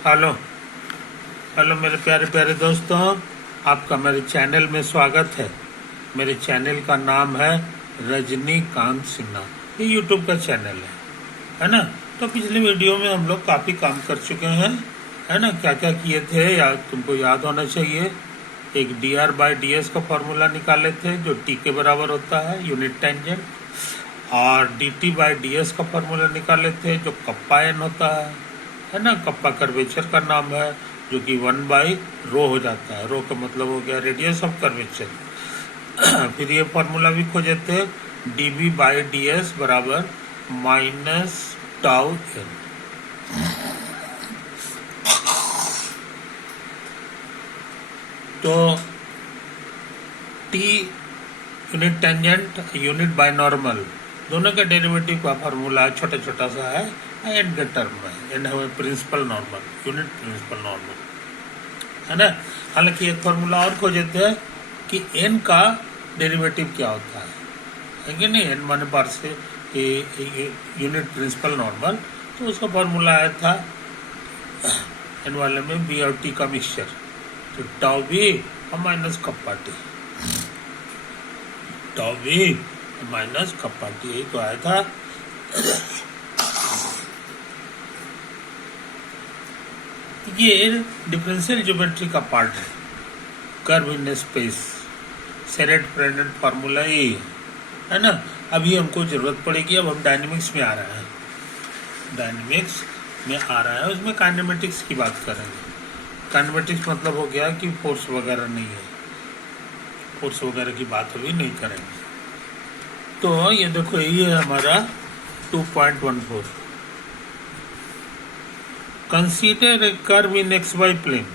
Hello hello मेरे प्यारे प्यारे दोस्तों, आपका मेरे चैनल में स्वागत है। मेरे चैनल का नाम है रजनीकांत सिन्हा। ये यूट्यूब का चैनल है ना। तो पिछली वीडियो में हम लोग काफ़ी काम कर चुके हैं, है ना। क्या क्या किए थे तुमको याद होना चाहिए। एक dr/ds का फॉर्मूला निकाले थे जो t के बराबर होता है, यूनिट टेंजेंट। और dt/ds का फॉर्मूला निकाले थे जो कप्पा n होता है ना। कप्पा कर्वेचर का नाम है जो कि 1/ρ हो जाता है। रो का मतलब हो गया रेडियस ऑफ कर्वेचर। फिर ये फॉर्मूला भी खोजे थे, dv/ds बराबर -τn। तो t unit tangent unit by normal दोनों का डेरिवेटिव का फार्मूला छोटा छोटा सा है, एन के टर्म में। एन है principal normal, unit principal normal, है ना। हालांकि एक फार्मूला और खोजे थे कि एन का डेरिवेटिव क्या होता है कि नहीं। एन माने बार से यूनिट प्रिंसिपल नॉर्मल, तो उसका फार्मूला आया था एन वाले में बी और टी का मिक्सचर, तो टाउ बी और minus kappa T, tau B minus kappa T, यही तो आया था। ये डिफरेंशियल ज्योमेट्री का पार्ट है, curve in space, Serret Frenet formula ये है ना। अभी हमको जरूरत पड़ेगी, अब हम डायनेमिक्स में आ रहे हैं, डायनेमिक्स में आ रहा है, उसमें काइनेमेटिक्स की बात करेंगे। काइनेमेटिक्स मतलब हो गया कि फोर्स वगैरह नहीं है, फोर्स वगैरह की बात अभी नहीं करेंगे। तो ये देखो, ये है हमारा 2.14। Consider a curve in X Y plane.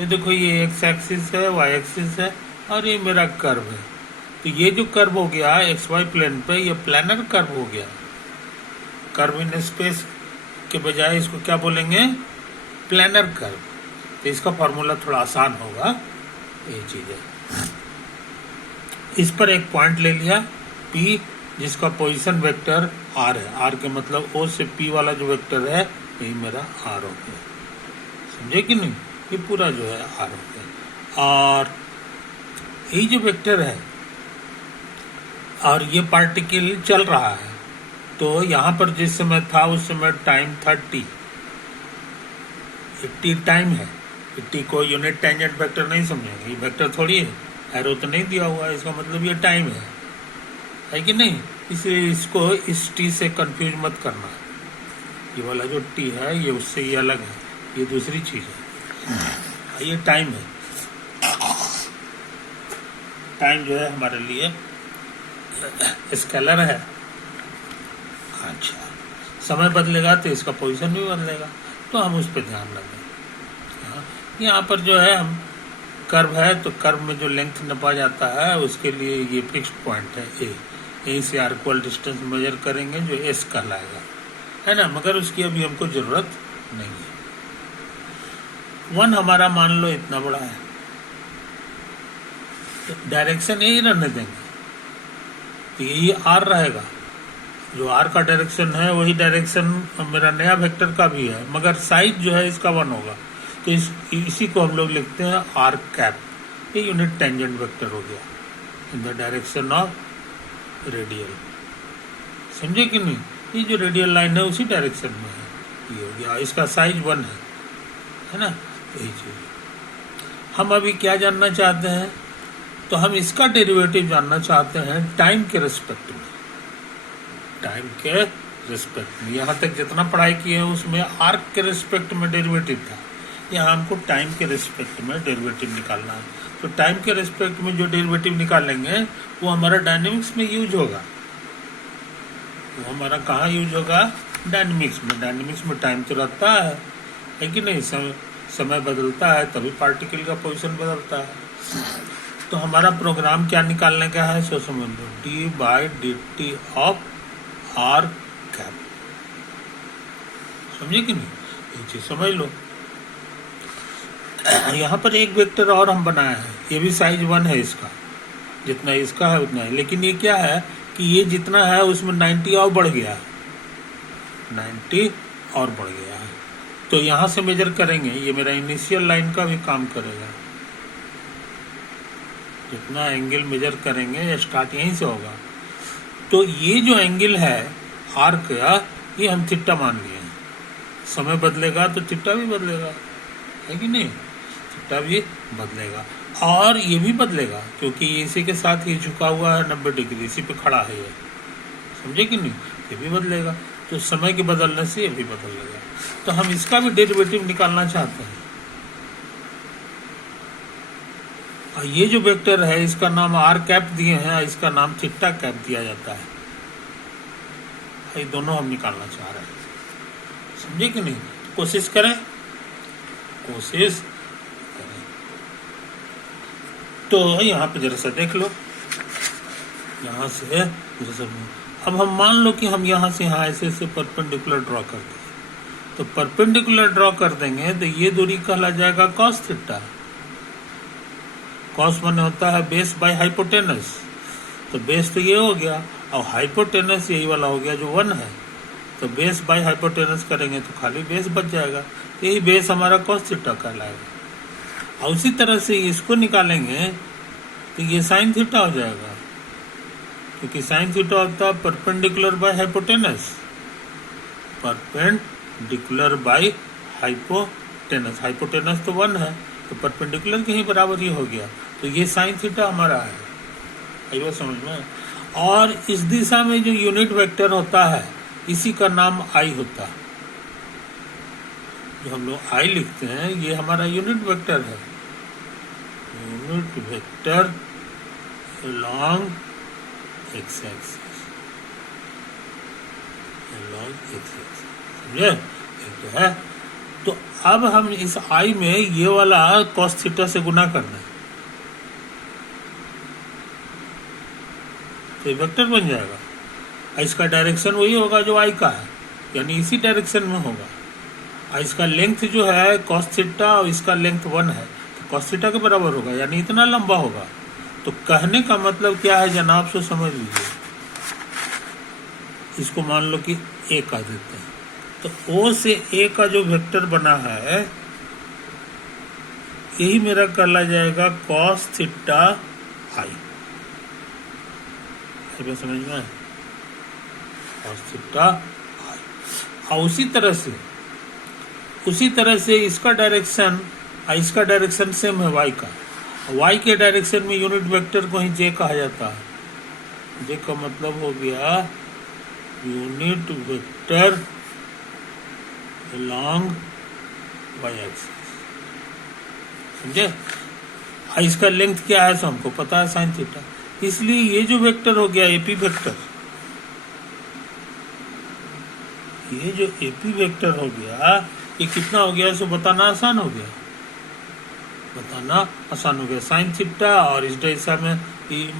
ये देखो, ये एक्स एक्सिस है, वाई एक्सिस है, और ये मेरा कर्व है। तो ये जो कर्व हो गया एक्स वाई प्लेन पे, ये प्लानर कर्व हो गया। कर्व इन स्पेस के बजाय इसको क्या बोलेंगे, प्लानर कर्व। तो इसका फॉर्मूला थोड़ा आसान होगा, ये चीज है। इस पर एक पॉइंट ले लिया P, जिसका पोजीशन वेक्टर R है। R के मतलब O से P वाला जो वेक्टर है, यही मेरा R हो गया। समझे कि नहीं, ये पूरा जो है R हो गया। और यही जो वेक्टर है और ये पार्टिकल चल रहा है, तो यहाँ पर जिस समय था उस समय टाइम था t। t टाइम है, t को यूनिट टेंजेंट वेक्टर नहीं समझेंगे, ये वेक्टर थोड़ी है, एरो तो नहीं दिया हुआ है, इसका मतलब ये टाइम है कि नहीं। इसलिए इसको इस t से कंफ्यूज मत करना। ये वाला जो t है ये उससे ये अलग है, ये दूसरी चीज है, ये टाइम है। टाइम जो है हमारे लिए स्केलर है। अच्छा, समय बदलेगा तो इसका पोजीशन भी बदलेगा, तो हम उस पर ध्यान रखें। यहाँ पर जो है हम कर्व है, तो कर्व में जो लेंथ नपा जाता है उसके लिए ये फिक्स्ड पॉइंट है ए। यहीं से आर्क्वल डिस्टेंस मेजर करेंगे जो एस कहलाएगा, है ना। मगर उसकी अभी हमको जरूरत नहीं है। 1 हमारा मान लो इतना बड़ा है, तो डायरेक्शन यही रहने देंगे, तो यही आर रहेगा। जो आर का डायरेक्शन है वही डायरेक्शन मेरा नया वेक्टर का भी है, मगर साइज जो है इसका 1 होगा। तो इसी को हम लोग लिखते हैं आर कैप। ये यूनिट टेंजेंट वेक्टर हो गया in the direction of radial. समझे कि नहीं, ये जो रेडियल लाइन है उसी डायरेक्शन में है, ये हो गया। इसका साइज 1 है ना। यही चीज हम अभी क्या जानना चाहते हैं, तो हम इसका डेरिवेटिव जानना चाहते हैं टाइम के रिस्पेक्ट में। टाइम के रिस्पेक्ट में यहाँ तक जितना पढ़ाई की है उसमें आर्क के रिस्पेक्ट में डेरिवेटिव था, यहाँ हमको टाइम के रिस्पेक्ट में डेरिवेटिव निकालना है। तो टाइम के रिस्पेक्ट में जो डेरिवेटिव निकालेंगे वो हमारा डायनेमिक्स में यूज होगा। वो हमारा कहाँ यूज होगा, डायनेमिक्स में। डायनेमिक्स में टाइम तो रहता है कि नहीं, समय बदलता है तभी पार्टिकल का पोजीशन बदलता है। तो हमारा प्रोग्राम क्या निकालने का है, सो समझ लो, d/dt ऑफ आर कैप। समझे कि नहीं, ये चीज समझ लो। यहाँ पर एक वेक्टर और हम बनाए हैं, ये भी साइज 1 है इसका, जितना इसका है उतना है। लेकिन ये क्या है कि ये जितना है उसमें 90 और बढ़ गया है, 90 और बढ़ गया है। तो यहां से मेजर करेंगे, ये मेरा इनिशियल लाइन का भी काम करेगा। जितना एंगल मेजर करेंगे स्टार्ट यहीं से होगा। तो ये जो एंगल है आर्क का, ये हम थीटा मान लिए हैं। समय बदलेगा तो थीटा भी बदलेगा, है कि नहीं? थीटा भी बदलेगा और ये भी बदलेगा, क्योंकि इसी के साथ ये झुका हुआ है 90 डिग्री, इसी पे खड़ा है ये, समझे कि नहीं? ये भी बदलेगा, तो समय के बदलने से ये भी बदलेगा। तो हम इसका भी डेरिवेटिव निकालना चाहते हैं। और ये जो वेक्टर है इसका नाम आर कैप दिए हैं, इसका नाम थीटा कैप दिया जाता है। ये दोनों हम निकालना चाह रहे हैं, समझे कि नहीं? कोशिश करें, कोशिश करें। तो यहाँ पे जरा सा देख लो, यहाँ से जरा सा। अब हम मान लो कि हम यहाँ से यहाँ ऐसे परपेंडिकुलर ड्रॉ कर दें, तो परपेंडिकुलर ड्रॉ कर देंगे तो ये दूरी कहला जाएगा कॉस थीटा। कॉस माने होता है बेस बाय हाइपोटेनस, तो बेस तो ये हो गया और हाइपोटेनस यही वाला हो गया जो 1 है। तो बेस बाय हाइपोटेनस करेंगे तो खाली बेस बच जाएगा, यही बेस हमारा कॉस थीटा कहलाएगा। और उसी तरह से इसको निकालेंगे तो ये साइन थीटा हो जाएगा, क्योंकि साइन थीटा होता है perpendicular by hypotenuse, perpendicular by hypotenuse. Hypotenuse तो 1 है, तो परपेंडिकुलर के ही बराबर ही हो गया, तो ये साइन थीटा हमारा है। आई बात समझ में? और इस दिशा में जो यूनिट वेक्टर होता है इसी का नाम आई होता है। जो हम लोग आई लिखते हैं ये हमारा यूनिट वेक्टर है, unit vector along x axis, along x axis, समझे? एक तो है। तो अब हम इस आई में ये वाला cos थीटा से गुना करना है, तो वेक्टर बन जाएगा। इसका डायरेक्शन वही होगा जो आई का है, यानी इसी डायरेक्शन में होगा। और इसका लेंथ जो है cos थीटा और इसका लेंथ 1 है, तो cos थीटा के बराबर होगा, यानी इतना लंबा होगा। तो कहने का मतलब क्या है जनाब, से समझ लीजिए। इसको मान लो कि ए कह देते हैं, तो ओ से ए का जो वेक्टर बना है यही मेरा कहला जाएगा cos थीटा आई। समझ में? cos थीटा आई। और उसी तरह से इसका डायरेक्शन और इसका डायरेक्शन सेम है वाई का। वाई के डायरेक्शन में यूनिट वेक्टर को ही जे कहा जाता है। जे का मतलब हो गया unit vector along y axis, समझे? इसका लेंथ क्या है सो हमको पता है, साइन थीटा। इसलिए ये जो वेक्टर हो गया एपी वेक्टर, ये जो एपी वेक्टर हो गया ये कितना हो गया, सो बताना आसान हो गया, बताना आसान हो गया। साइन थीटा और इस दिशा में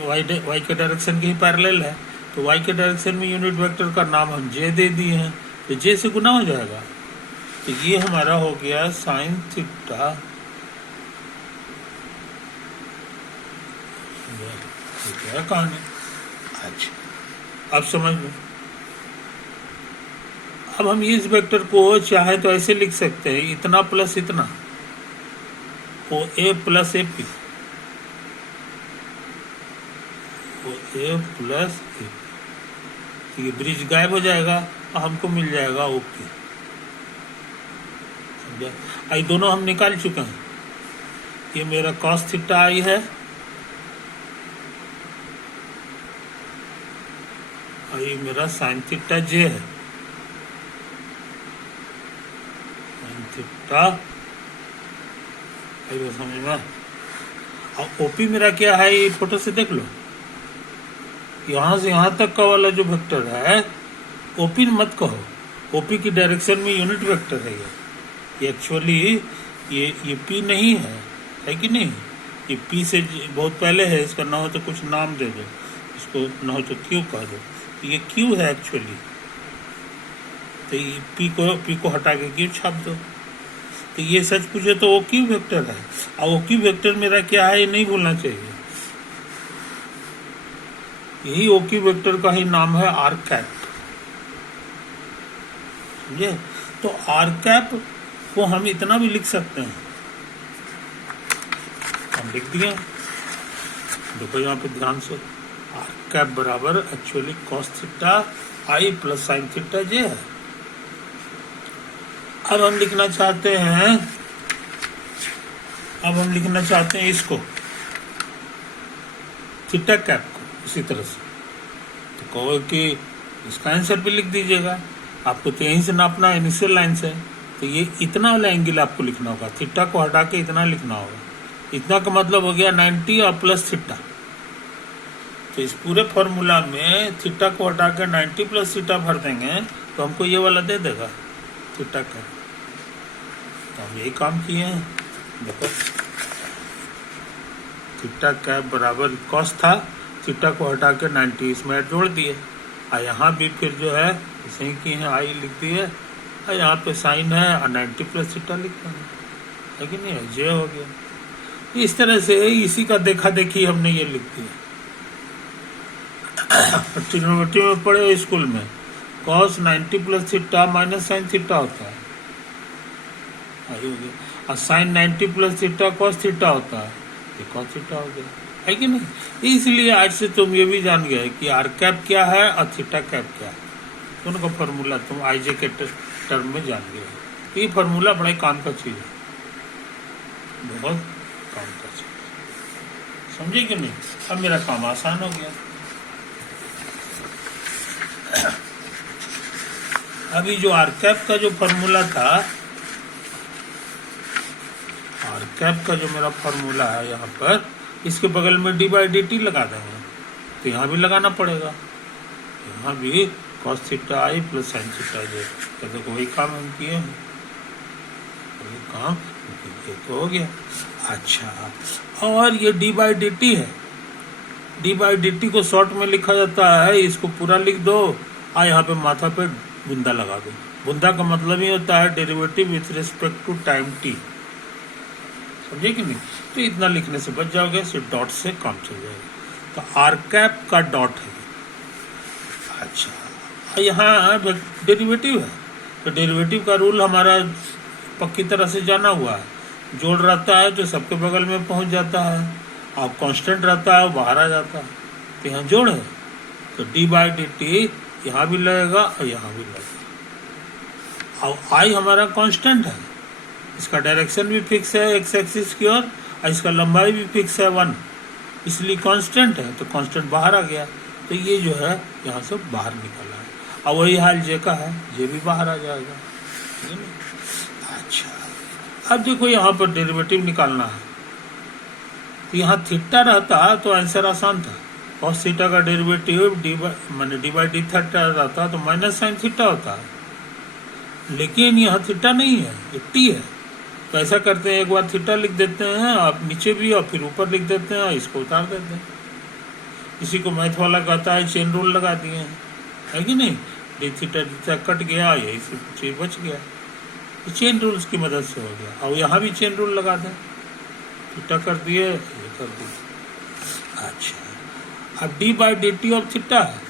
वाई के डायरेक्शन के ही पैरेलल है, तो वाई के डायरेक्शन में यूनिट वेक्टर का नाम हम जे दे दिए हैं, तो जे से गुना हो जाएगा। तो ये हमारा हो गया साइन थीटा, क्या कहानी। अच्छा अब समझ में। अब हम इस वेक्टर को चाहे तो ऐसे लिख सकते हैं, इतना प्लस इतना, O A plus A P, O A plus A P. ये ब्रिज गायब हो जाएगा और हमको मिल जाएगा ओके। समझा? आई दोनों हम निकाल चुके हैं। ये मेरा cos थीटा आई है और ये मेरा साइन थीटा जे है। साइन थीटा आई समझ में। और ओपी मेरा क्या है, ये फोटो से देख लो, यहां से यहां तक का वाला जो वेक्टर है ओपी मत कहो, ओपी की डायरेक्शन में यूनिट वेक्टर है ये एक्चुअली ये पी नहीं है कि नहीं? ये पी से बहुत पहले है, इसका ना हो तो कुछ नाम दे दो, इसको ना हो तो क्यू कह दो, ये क्यू है एक्चुअली। तो ये पी को हटा के क्यू छाप दो, तो ये सच पूछे तो ओ क्यू वेक्टर है। और ओ क्यू वेक्टर मेरा क्या है ये नहीं भूलना चाहिए, यही ओ क्यू वेक्टर का ही नाम है आर कैप। समझे? तो आर कैप वो हम इतना भी लिख सकते हैं, हम लिख दिए। देखो यहाँ पे ध्यान से, आर कैप बराबर एक्चुअली कॉस थीटा आई प्लस साइन थीटा जे है। अब हम लिखना चाहते हैं इसको, थीटा कैप को इसी तरह से। तो कहो कि इसका आंसर भी लिख दीजिएगा, आपको तो यहीं से नापना है, इनिशियल लाइन से। तो ये इतना वाला एंगल आपको लिखना होगा, थीटा को हटा के इतना लिखना होगा। इतना का मतलब हो गया 90 और प्लस थीटा। तो इस पूरे फॉर्मूला में थीटा को हटा के 90 प्लस थीटा भर देंगे तो हमको ये वाला दे देगा थीटा का। तो हम यही काम किए हैं। देखो थीटा कैप बराबर कॉस था, थीटा को हटा के 90 इसमें जोड़ दिए, और यहाँ भी फिर जो है इसे ही किए हैं, आई लिख दिए, और यहाँ पे साइन है और 90 प्लस थीटा लिखना है कि नहीं, जे हो गया। इस तरह से इसी का देखा देखी हमने ये लिख दिया। ट्रिग्नोमेट्री में पढ़े स्कूल में cos 90 plus theta minus sine theta होता है, आई हो गया, और sine 90 plus theta cos theta होता है, ये कॉस थीटा हो गया, है कि नहीं। इसलिए आज से तुम ये भी जान गए कि आर कैप क्या है और थीटा कैप क्या है, दोनों का फॉर्मूला तुम आईजे के टर्म में जान गए। ये फॉर्मूला बड़ा काम का चीज है, बहुत काम का चीज, समझे कि नहीं। अब मेरा काम आसान हो गया। अभी जो आर कैप का जो फॉर्मूला था, आर कैप का जो मेरा फॉर्मूला है यहाँ पर, इसके बगल में डी बाई डी टी लगा देंगे, तो यहाँ भी लगाना पड़ेगा, यहाँ भी कॉस थीटा आई प्लस साइन थीटा जे। तो देखो वही काम हम किए हैं, वही काम ये तो हो गया। अच्छा, और ये डी बाई डी टी है, डी बाई डी टी को शॉर्ट में लिखा जाता है, इसको पूरा लिख दो और यहाँ पे माथा पे बूंदा लगा दो। बूंदा का मतलब ही होता है derivative with respect to time T, समझे कि नहीं। तो इतना लिखने से बच जाओगे, सिर्फ डॉट से काम चल जाएगा। तो आर कैप का डॉट है। अच्छा, यहाँ डेरिवेटिव है, तो डेरिवेटिव का रूल हमारा पक्की तरह से जाना हुआ है, जोड़ रहता है तो सबके बगल में पहुंच जाता है, और कांस्टेंट रहता है वो बाहर आ जाता है। तो यहाँ जोड़ है, तो डी बाई डी टी यहाँ भी लगेगा और यहाँ भी लगेगा। और आई हमारा कांस्टेंट है, इसका डायरेक्शन भी फिक्स है एक्स एक्सिस की ओर, और इसका लंबाई भी फिक्स है 1, इसलिए कांस्टेंट है, तो कांस्टेंट बाहर आ गया। तो ये जो है यहाँ से बाहर निकला है, और वही हाल जे का है, जे भी बाहर आ जाएगा, ठीक है ना। अच्छा, अब देखो यहाँ पर डेरिवेटिव निकालना है, तो यहाँ थीटा रहता तो आंसर आसान था। कॉस थीटा का derivative D by D theta रहता तो माइनस साइन थीटा होता है, लेकिन यहाँ थीटा नहीं है, ये टी है। तो ऐसा करते हैं, एक बार थीटा लिख देते हैं, आप नीचे भी और फिर ऊपर लिख देते हैं, और इसको उतार देते हैं। इसी को मैथ वाला कहता है चेन रूल लगा दिए हैं, है कि नहीं। डी थीटा कट गया, यही से चीज बच गया, तो चेन रूल्स की मदद से हो गया। और यहाँ भी चेन रूल लगा दें, थीटा कर दिए, ये कर दिए। अच्छा, अब D by D T of theta है,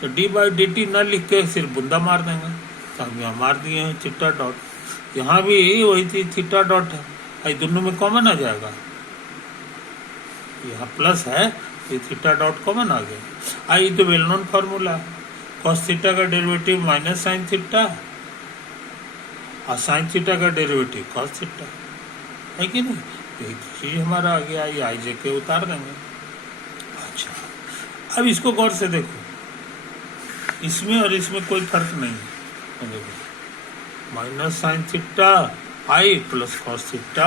तो डी बाई डी टी न लिख के सिर्फ बुंदा मार देंगे, तो हम यहाँ मार दिए हैं थीटा डॉट। यहाँ भी वही चीज थीटा डॉट है, ये दोनों में कॉमन आ जाएगा, यहाँ प्लस है, ये थीटा डॉट कॉमन आ गया। आई तो well known formula, cos theta का डेरिवेटिव माइनस साइन थीटा, और साइन थीटा का डेरिवेटिव कॉस थीटा, है कि नहीं। यही चीज हमारा आ गया, ये आई जे के उतार देंगे। अच्छा, अब इसको गौर से देखो, इसमें और इसमें कोई फर्क नहीं है। देखो माइनस साइन थीटा आई प्लस कॉस थीटा,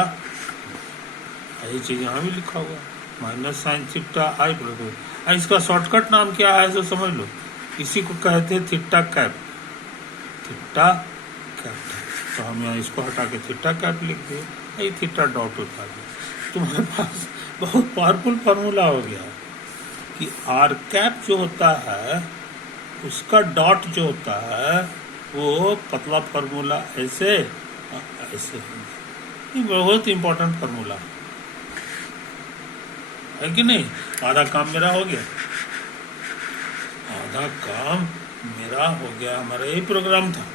यही चीज यहाँ भी लिखा हुआ, माइनस साइन थीटा आई प्लस। इसका शॉर्टकट नाम क्या है तो समझ लो, इसी को कहते हैं थीटा कैप, थीटा कैप। तो हम यहाँ इसको हटा के थीटा कैप लिख दिए, यही थीटा डॉट उठा दिया। तुम्हारे पास बहुत पावरफुल फार्मूला हो गया कि आर कैप जो होता है उसका डॉट जो होता है वो पतला फार्मूला ऐसे ऐसे, ये बहुत इंपॉर्टेंट फार्मूला है कि नहीं। आधा काम मेरा हो गया, आधा काम मेरा हो गया। हमारा यही प्रोग्राम था,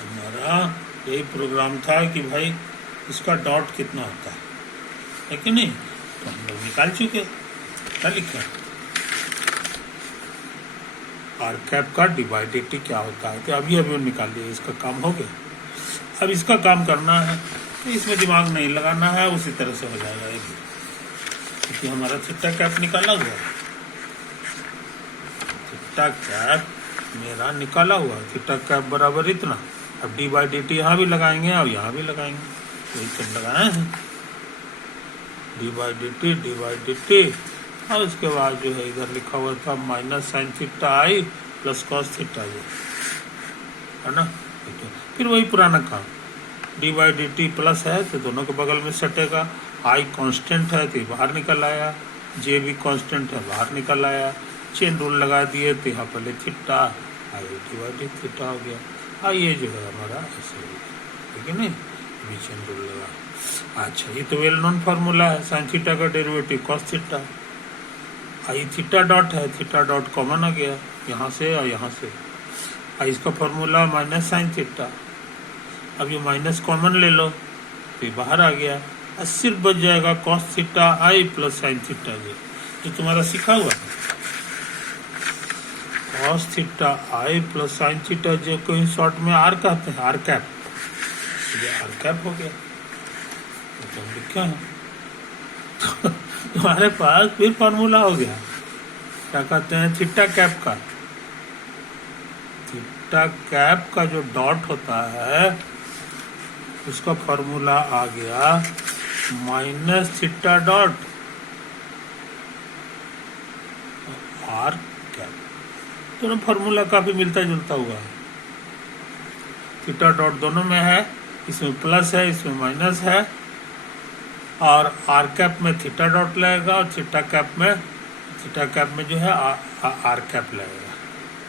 हमारा यही प्रोग्राम था कि भाई इसका डॉट कितना होता है कि नहीं, तो हम लोग निकाल चुके। क्या लिखा आर कैप का डिवाइडेड क्या होता है, तो अभी अभी निकाल दिया, इसका काम हो गया। अब इसका काम करना है तो इसमें दिमाग नहीं लगाना है, उसी तरह से हो जाएगा ये भी, क्योंकि हमारा थीटा कैप निकाला हुआ है। थीटा कैप मेरा निकाला हुआ है, थीटा कैप बराबर इतना। अब डी बाई डी टी यहाँ भी लगाएंगे और यहाँ भी लगाएंगे, यही तो लगाए हैं, डी बाई डी टी। और उसके बाद जो है इधर लिखा हुआ था माइनस साइन थीटा आई प्लस कॉस थीटा ये, है ना। फिर वही पुराना काम, D by D T plus है तो दोनों के बगल में सटेगा, आई कांस्टेंट है तो बाहर निकल आया, जे भी कांस्टेंट है बाहर निकल आया, चेन रूल लगा दिए तो यहाँ पहले theta I D by D theta हो गया। हाँ ये जो है हमारा ऐसे, ठीक है नहीं, भी चेन रूल लगा। अच्छा ये तो वेल नोन फार्मूला है, साइन थीटा का डेरिवेटिव कॉस थीटा, आई थीटा डॉट है, थीटा डॉट कॉमन आ गया यहाँ से और यहाँ से, आई इसका फार्मूला माइनस साइन थीटा। अब ये माइनस कॉमन ले लो तो बाहर आ गया, और सिर्फ बच जाएगा कॉस थीटा आई प्लस साइन थीटा ये जो तुम्हारा सीखा हुआ है, कॉस थीटा आई प्लस साइन थीटा जो को इन शॉर्ट में आर कहते हैं, आर कैप, ये आर कैप हो गया। तो लिखा है तो तुम्हारे पास फिर फार्मूला हो गया, क्या कहते हैं थीटा कैप का, थीटा कैप का जो डॉट होता है उसका फार्मूला आ गया minus theta dot are cap. दोनों फार्मूला काफी मिलता जुलता हुआ है, थीटा डॉट दोनों में है, इसमें प्लस है इसमें माइनस है, और आर कैप में थीटा डॉट लगेगा और थीटा कैप में जो है आर कैप लगेगा,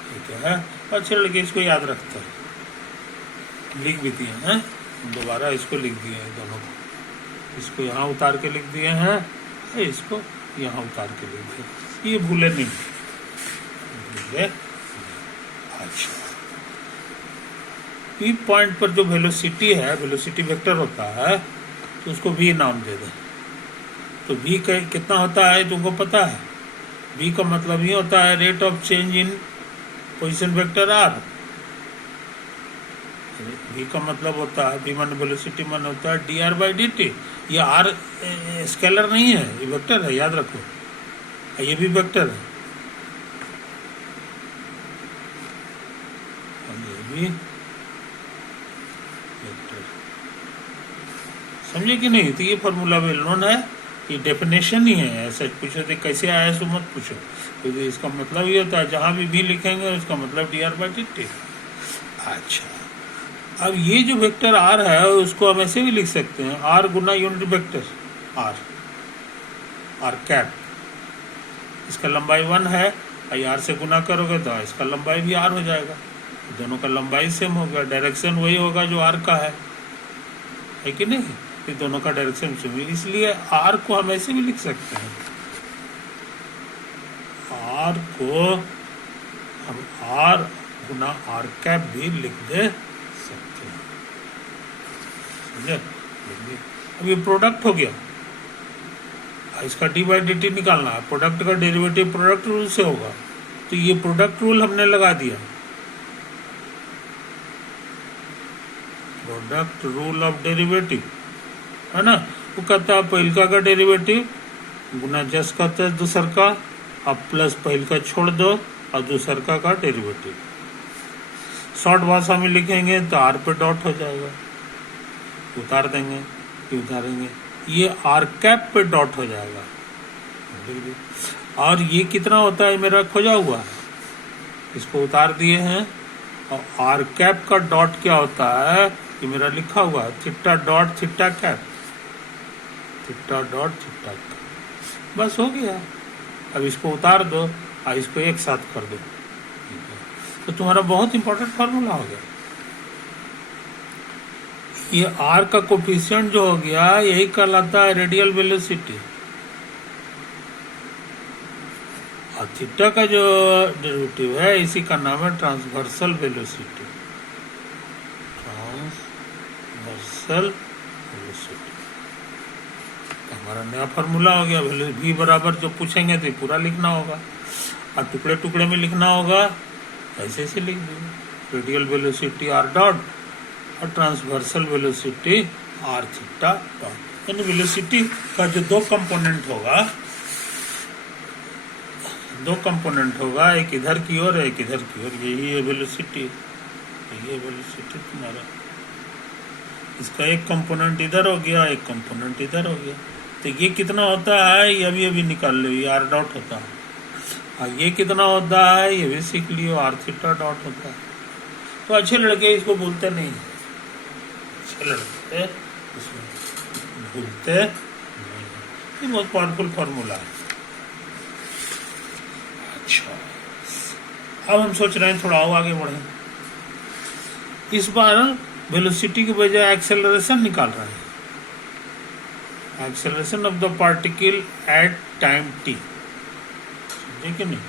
ठीक है। अच्छा लगे इसको याद रखता है, लिख भी दिए हैं दोबारा, इसको लिख दिए हैं दोनों को, इसको यहाँ उतार के लिख दिए हैं, इसको यहाँ उतार के लिख दिए, ये भूले नहीं भूले। अच्छा पी पॉइंट पर जो वेलोसिटी है, वेलोसिटी वेक्टर होता है तो उसको वी नाम दे दें। तो वी कितना होता है तुमको पता है, वी का मतलब ये होता है rate of change in position vector R. V का मतलब होता है, वी मान वेलोसिटी मान होता है D R by D T. ये आर स्केलर नहीं है, ये वेक्टर है, याद रखो, ये भी वेक्टर है, ये भी वेक्टर, समझे कि नहीं। तो ये फॉर्मूला वेल नोन है, ये डेफिनेशन ही है, ऐसा पूछो तो कैसे आया सो मत पूछो, तो इसका मतलब ये होता है जहां भी लिखेंगे उसका मतलब D R by D T. अच्छा अब ये जो वेक्टर आर है उसको हम ऐसे भी लिख सकते हैं, आर गुना यूनिट वेक्टर आर कैप, इसका लंबाई 1 है, आर से गुना करोगे तो इसका लंबाई भी आर हो जाएगा, दोनों का लंबाई सेम होगा, डायरेक्शन वही होगा जो आर का है कि नहीं, ये दोनों का डायरेक्शन सेम है, इसलिए आर को हम ऐसे भी लिख सकते हैं, आर को हम आर गुना आर कैप भी लिख दे सकते हैं, समझे। अब ये प्रोडक्ट हो गया, इसका डी बाई डी टी निकालना है, प्रोडक्ट का डेरिवेटिव प्रोडक्ट रूल से होगा, तो ये प्रोडक्ट रूल हमने लगा दिया, प्रोडक्ट रूल ऑफ डेरिवेटिव है ना। वो कहता है पहलका का डेरिवेटिव गुना जस कहता है दूसर का, अब प्लस पहलका छोड़ दो और दूसर का डेरिवेटिव, शॉर्ट भाषा में लिखेंगे तो आर पे डॉट हो जाएगा, उतार देंगे कि उतारेंगे, ये आर कैप पे डॉट हो जाएगा, और ये कितना होता है मेरा खोजा हुआ है, इसको उतार दिए हैं, और आर कैप का डॉट क्या होता है ये मेरा लिखा हुआ है, theta dot theta cap, theta dot theta cap, बस हो गया। अब इसको उतार दो और इसको एक साथ कर दो, तो तुम्हारा बहुत इंपॉर्टेंट फार्मूला हो गया। ये आर का कोफिशिएंट जो हो गया यही कहलाता है रेडियल वेलोसिटी, और थीटा का जो डेरिवेटिव है इसी का नाम है ट्रांसवर्सल वेलोसिटी, ट्रांसवर्सल वेलोसिटी। हमारा नया फार्मूला हो गया। v बराबर जो पूछेंगे तो पूरा लिखना होगा और टुकड़े टुकड़े में लिखना होगा, ऐसे ऐसे लिख दीजिए। रेडियल वेलोसिटी r डॉट और transversal velocity r theta dot. यानी वेलोसिटी का जो दो कंपोनेंट होगा, एक इधर की ओर एक इधर की ओर, यही है वेलोसिटी। ये वेलोसिटी तुम्हारा, इसका एक कंपोनेंट इधर हो गया, एक कंपोनेंट इधर हो गया। तो ये कितना होता है ये अभी निकाल लो, ये r डॉट होता है। और ये कितना होता है ये भी सीख लियो, r थीटा डॉट होता है। तो अच्छे लड़के इसको भूलते नहीं, अच्छे लड़के इसमें भूलते नहीं। ये बहुत पावरफुल फार्मूला है। अच्छा, अब हम सोच रहे हैं थोड़ा और आगे बढ़े। इस बार वेलोसिटी के बजाय एक्सेलरेशन निकाल रहे हैं, acceleration of the particle at time t, समझे कि नहीं?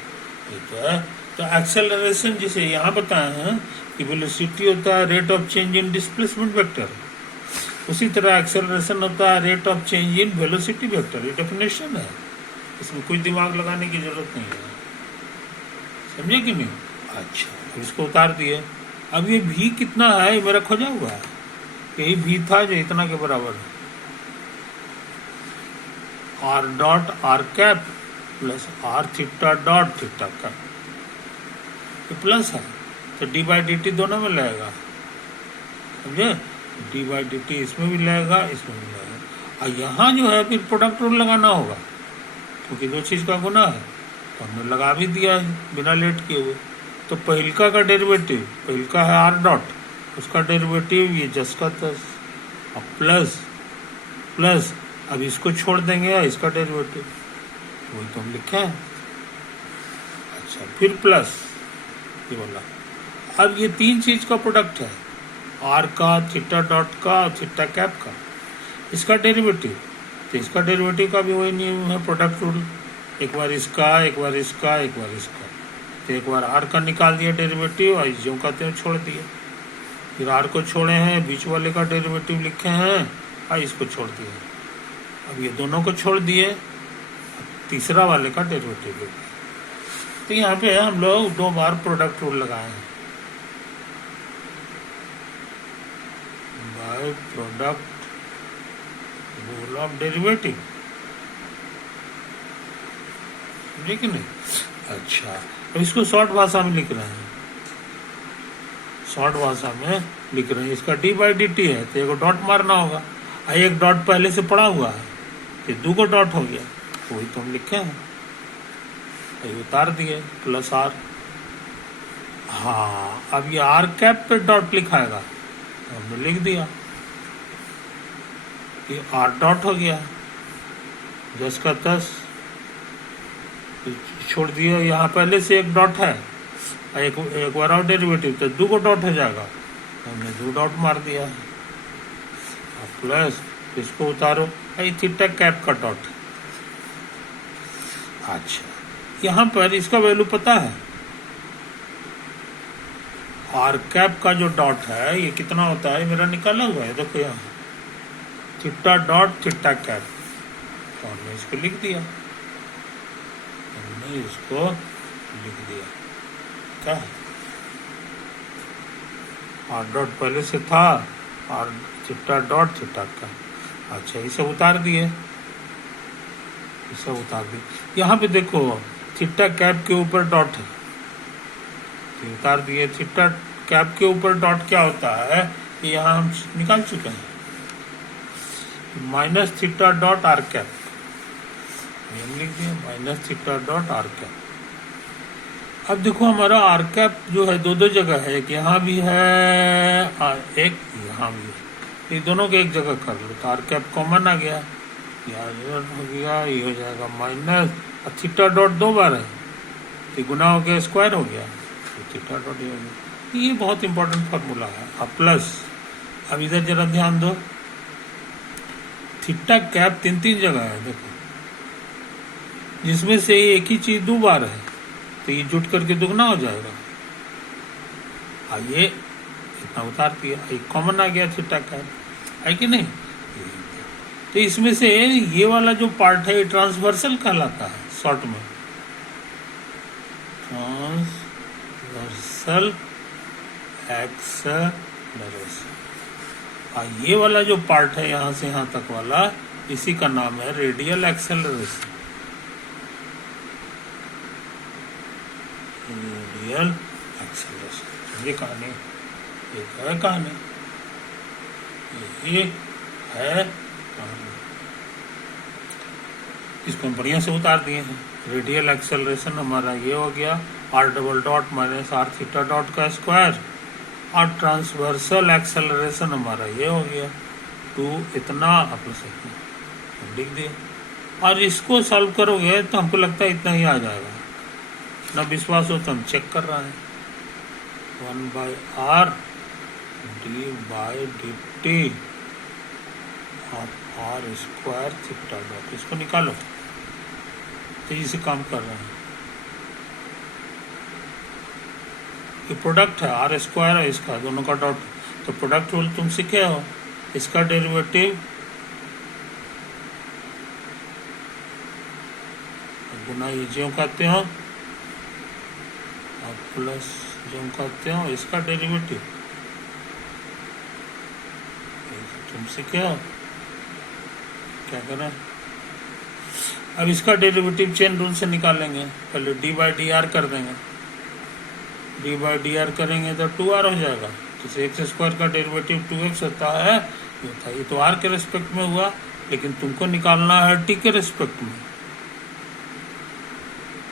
ये तो है। तो एक्सेलरेशन जिसे यहाँ बताए हैं कि वेलोसिटी होता है rate of change in displacement vector, उसी तरह एक्सेलरेशन होता है rate of change in velocity vector. ये डेफिनेशन है, इसमें कुछ दिमाग लगाने की जरूरत नहीं है, समझे कि नहीं? अच्छा, इसको उतार दिए। अब ये v कितना है ये मेरा खोजा हुआ है, यही v था जो इतना के बराबर है, r dot r cap plus r theta dot theta cap, ये प्लस है तो d बाई डी टी दोनों में लगेगा, समझे? d बाई डी टी इसमें भी लगेगा, इसमें भी लगेगा। और यहाँ जो है फिर प्रोडक्ट रूल लगाना होगा, क्योंकि दो चीज़ का गुना है, तो हमने लगा भी दिया है बिना लेट किए हुए। तो पहिलका का डेरिवेटिव, पहिलका है r डॉट, उसका डेरिवेटिव ये जस का तस, अब प्लस प्लस, अब इसको छोड़ देंगे इसका डेरिवेटिव, वही तो हम लिखे हैं। अच्छा, फिर प्लस ये बोला। अब ये तीन चीज का प्रोडक्ट है, r का, थीटा डॉट का और थीटा कैप का, इसका डेरिवेटिव। तो इसका डेरिवेटिव का भी वही नियम है, प्रोडक्ट रूल, एक बार इसका एक बार इसका एक बार इसका। तो एक बार r का निकाल दिया डेरिवेटिव और जो कहते हैं छोड़ दिए, फिर r को छोड़े हैं, बीच वाले का डेरिवेटिव लिखे हैं और इसको छोड़ दिए। अब ये दोनों को छोड़ दिए, तीसरा वाले का डेरिवेटिव लिखे। तो यहाँ पे हम लोग दो बार प्रोडक्ट रूल लगाए हैं, by product rule of derivative, ठीक है नहीं? अच्छा, अब इसको शॉर्ट भाषा में लिख रहे हैं, शॉर्ट भाषा में लिख रहे हैं। इसका डी बाई डी टी है तो एक डॉट मारना होगा, एक डॉट पहले से पड़ा हुआ है, फिर दो को डॉट हो गया, वही तो हम लिखे हैं, उतार दिए प्लस r। हाँ, अब ये r कैप पे डॉट लिखाएगा, हमने लिख दिया, ये r डॉट हो गया, जस का तस, छोड़ दिया। यहाँ पहले से एक डॉट है, एक बार और डेरिवेटिव, तो दो को डॉट हो जाएगा, हमने दो डॉट मार दिया, प्लस इसको उतारो, थीटा कैप का डॉट। अच्छा, यहाँ पर इसका वैल्यू पता है, आर कैप का जो डॉट है ये कितना होता है मेरा निकाला हुआ है, देखो यहाँ थीटा डॉट थीटा कैप, तो हमने इसको लिख दिया, हमने इसको लिख दिया। क्या है, आर डॉट पहले से था, और थीटा डॉट थीटा कैप। अच्छा, इसे उतार दिए, इसे उतार दिए। यहाँ पे देखो थीटा कैप के ऊपर डॉट है, तो उतार दिए। थीटा कैप के ऊपर डॉट क्या होता है ये यहाँ हम निकाल चुके हैं, minus theta dot are cap, हम लिख दिए minus theta dot are cap. अब देखो हमारा आर कैप जो है दो दो जगह है, एक यहाँ भी है एक यहाँ भी है, ये दोनों को एक जगह कर लो तो आर कैप कॉमन आ गया, यहाँ हो गया, ये हो जाएगा माइनस, और थीटा डॉट दो बार है तो गुना हो गया, स्क्वायर हो गया, तो थीटा डॉट ये हो गया। ये बहुत इंपॉर्टेंट फार्मूला है। अब प्लस, अब इधर जरा ध्यान दो, थीटा कैप तीन तीन जगह है देखो, जिसमें से एक ही चीज दो बार है, तो ये जुट करके दुगना हो जाएगा। ये इतना उतार दिया, एक कॉमन आ गया थीटा कैप, है कि नहीं। तो इसमें से ये वाला जो पार्ट है ये ट्रांसवर्सल कहलाता है शॉर्ट में, ट्रांसवर्सल एक्सेलरेशन। ये वाला जो पार्ट है यहाँ से यहाँ तक वाला, इसी का नाम है रेडियल एक्सेलरेशन। रेडियल एक्सेलरेशन, ये कहानी, एक है कहानी, ये है कहानी। इसको हम बढ़िया से उतार दिए हैं। रेडियल एक्सेलरेशन हमारा ये हो गया r double dot minus r theta dot का स्क्वायर, और ट्रांसवर्सल एक्सेलरेशन हमारा ये हो गया 2 इतना प्लस इतना, लिख दिया। और इसको सॉल्व करोगे तो हमको लगता है इतना ही आ जाएगा, ना विश्वास हो तो हम चेक कर रहे हैं। 1/r d/dt of r square theta dot, इसको निकालो, तेजी से काम कर रहे हैं। ये प्रोडक्ट है, आर स्क्वायर है इसका, दोनों का डॉट, तो प्रोडक्ट रूल तुम सीखे हो। इसका डेरिवेटिव गुना ये ज्यों कहते हो और प्लस ज्यों कहते हो, इसका डेरिवेटिव तुम सीखे हो। क्या करें अब, इसका डेरिवेटिव चेन रूल से निकालेंगे। पहले d/dr कर देंगे, d/dr करेंगे तो 2r हो जाएगा। जैसे एक्स स्क्वायर का डेरिवेटिव 2x होता है, ये तो r के रिस्पेक्ट में हुआ, लेकिन तुमको निकालना है t के रिस्पेक्ट में,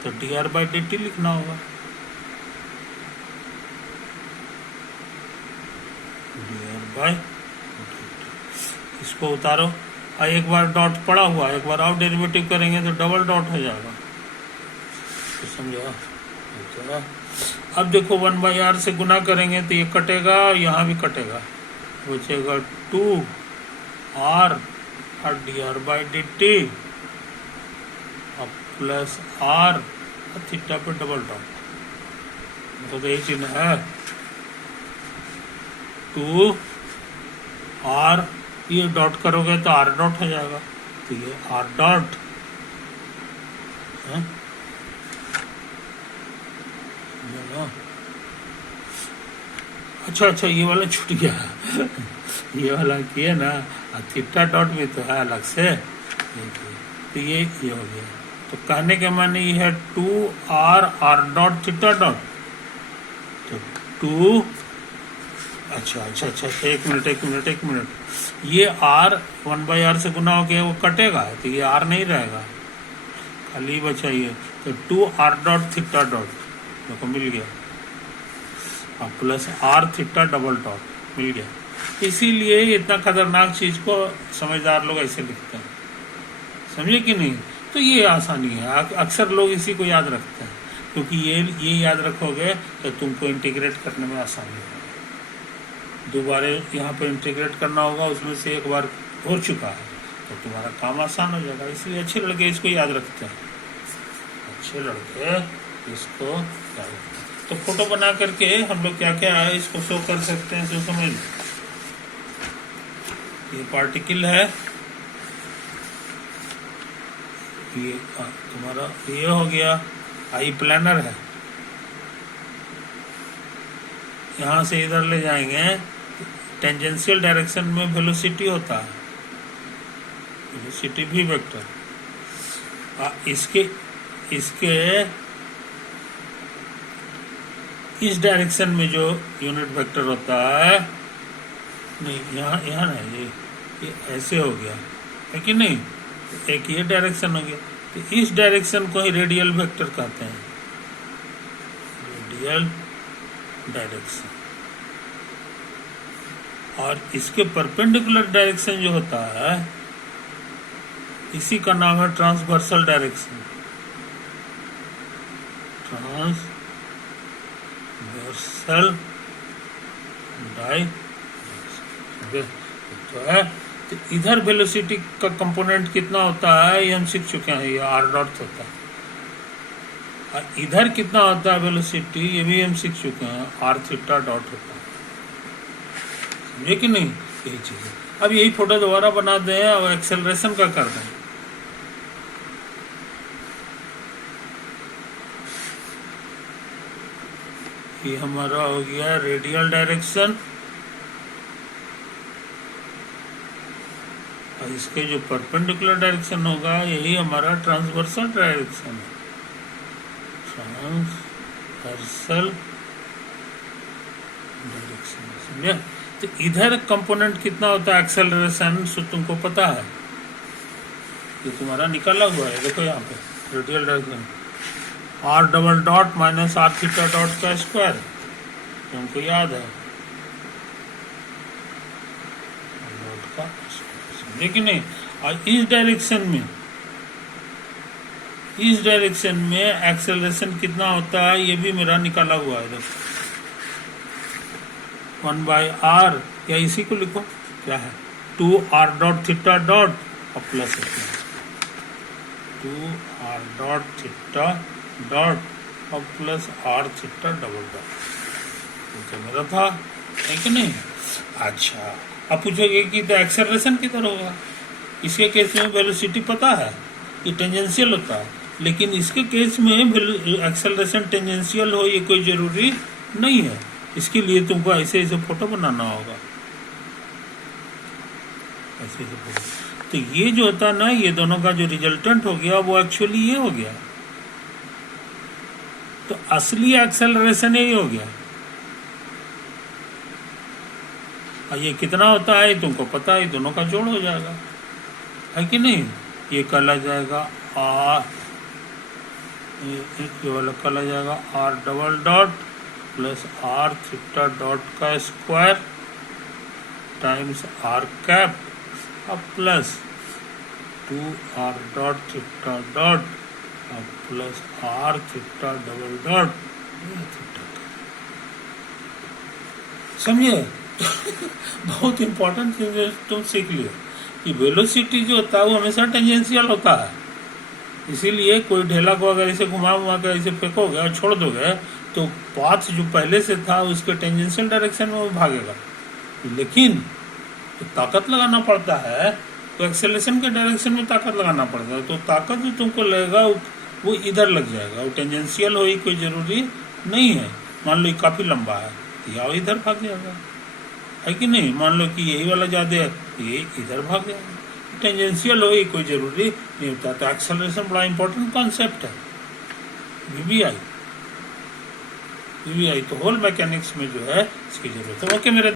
तो dr/dt लिखना होगा। dr/dt, इसको उतारो, और एक बार डॉट पड़ा हुआ, एक बार और डेरिवेटिव करेंगे तो डबल डॉट हो जाएगा, तो समझो। अब देखो 1/r से गुना करेंगे तो ये कटेगा, यहाँ भी कटेगा, बचेगा 2r और dr/dt और प्लस r और थीटा पे डबल डॉट, तो यही चिन्ह है 2r, ये डॉट करोगे तो r डॉट हो जाएगा, तो ये r डॉट है। अच्छा, ये वाला छूट गया ये वाला किया ना, थीटा डॉट भी तो है अलग से, तो ये हो गया। तो कहने के माने ये है 2r r dot theta dot, तो 2, अच्छा, एक मिनट, ये r 1/r से गुना हो गया, वो कटेगा, तो ये r नहीं रहेगा, खाली बचा ये, तो 2r डॉट थीटा डॉट देखो मिल गया, और plus r theta double dot मिल गया। इसीलिए इतना खतरनाक चीज को समझदार लोग ऐसे लिखते हैं, समझे कि नहीं। तो ये आसानी है, अक्सर लोग इसी को याद रखते हैं, क्योंकि ये याद रखोगे तो तुमको इंटीग्रेट करने में आसानी होगी। दोबारा यहाँ पे इंटीग्रेट करना होगा, उसमें से एक बार हो चुका है, तो तुम्हारा काम आसान हो जाएगा। इसलिए अच्छे लड़के इसको याद रखते हैं, अच्छे लड़के इसको याद रखते हैं। तो फोटो बना करके हम लोग क्या क्या है इसको शो कर सकते हैं, तो समझ लो। ये पार्टिकल है, ये तुम्हारा ये हो गया, आई प्लानर है, यहाँ से इधर ले जाएंगे, टेंजेंशियल डायरेक्शन में वेलोसिटी होता है, वेलोसिटी भी वेक्टर, इसके इस डायरेक्शन में जो यूनिट वेक्टर होता है, नहीं यहाँ नहीं, ये ऐसे हो गया है कि नहीं, तो एक ये डायरेक्शन हो गया, तो इस डायरेक्शन को ही रेडियल वेक्टर कहते हैं, रेडियल डायरेक्शन। और इसके परपेंडिकुलर डायरेक्शन जो होता है, इसी का नाम है ट्रांसवर्सल डायरेक्शन, ट्रांसवर्सल डायरेक्शन तो है। तो इधर वेलोसिटी का कंपोनेंट कितना होता है ये हम सीख चुके हैं, ये r डॉट होता है, और इधर कितना होता है वेलोसिटी ये भी हम सीख चुके हैं, r थीटा डॉट होता है, समझे कि नहीं। यही चीज़ है। अब यही फोटो दोबारा बना दें और एक्सेलरेशन का कर दें। ये हमारा हो गया रेडियल डायरेक्शन, और इसके जो परपेंडिकुलर डायरेक्शन होगा यही हमारा ट्रांसवर्सल डायरेक्शन है, ट्रांसवर्सल डायरेक्शन। समझे? तो इधर कंपोनेंट कितना होता है एक्सेलरेशन, सो तुमको पता है, ये तुम्हारा निकाला हुआ है, देखो यहाँ पे radial direction R double dot minus R theta dot का स्क्वायर, तुमको याद है डॉट का, समझे कि नहीं? और इस डायरेक्शन में एक्सेलरेशन कितना होता है ये भी मेरा निकाला हुआ है, देखो 1/r, या इसी को लिखो क्या है 2r डॉट थीटा डॉट और plus 2r dot theta dot और plus r theta double dot, तो मेरा था, है कि नहीं? अच्छा, अब पूछोगे कि तो एक्सेलरेशन किधर होगा? इसके केस में वेलोसिटी पता है कि टेंजेंशियल होता है, लेकिन इसके केस में एक्सेलरेशन टेंजेंशियल हो ये कोई जरूरी नहीं है। इसके लिए तुमको ऐसे ऐसे फोटो बनाना होगा, ऐसे ऐसे फोटो। तो ये जो होता है ना, ये दोनों का जो रिजल्टेंट हो गया वो एक्चुअली ये हो गया, तो असली एक्सेलरेशन यही हो गया। और ये कितना होता है तुमको पता है, दोनों का जोड़ हो जाएगा, है कि नहीं? ये कहला जाएगा आर, ये वाला कहला जाएगा R double dot plus R theta dot का स्क्वायर टाइम्स आर कैप और plus 2r dot theta dot और plus R theta double dot, समझे? बहुत इंपॉर्टेंट चीज तुम सीख लियो कि वेलोसिटी जो होता है वो हमेशा टेंजेंशियल होता है, इसीलिए कोई ढेला को अगर इसे घुमा कर ऐसे फेंकोगे और छोड़ दोगे तो पाथ जो पहले से था उसके टेंजेंशियल डायरेक्शन में वो भागेगा, लेकिन तो ताकत लगाना पड़ता है, तो एक्सेलरेशन के डायरेक्शन में ताकत लगाना पड़ता है, तो ताकत जो तुमको लगेगा वो इधर लग जाएगा, वो टेंजेंशियल हो कोई जरूरी नहीं है। मान लो ये काफ़ी लंबा है, या इधर भाग जाएगा, है कि नहीं? मान लो कि यही वाला ज़्यादा है, ये इधर भाग जाएगा, टेंजेंशियल हो कोई जरूरी नहीं होता। तो एक्सेलरेशन बड़ा इंपॉर्टेंट कॉन्सेप्ट है, वीवीआई तो होल मैकेनिक्स में जो है इसकी जरूरत है। ओके मेरे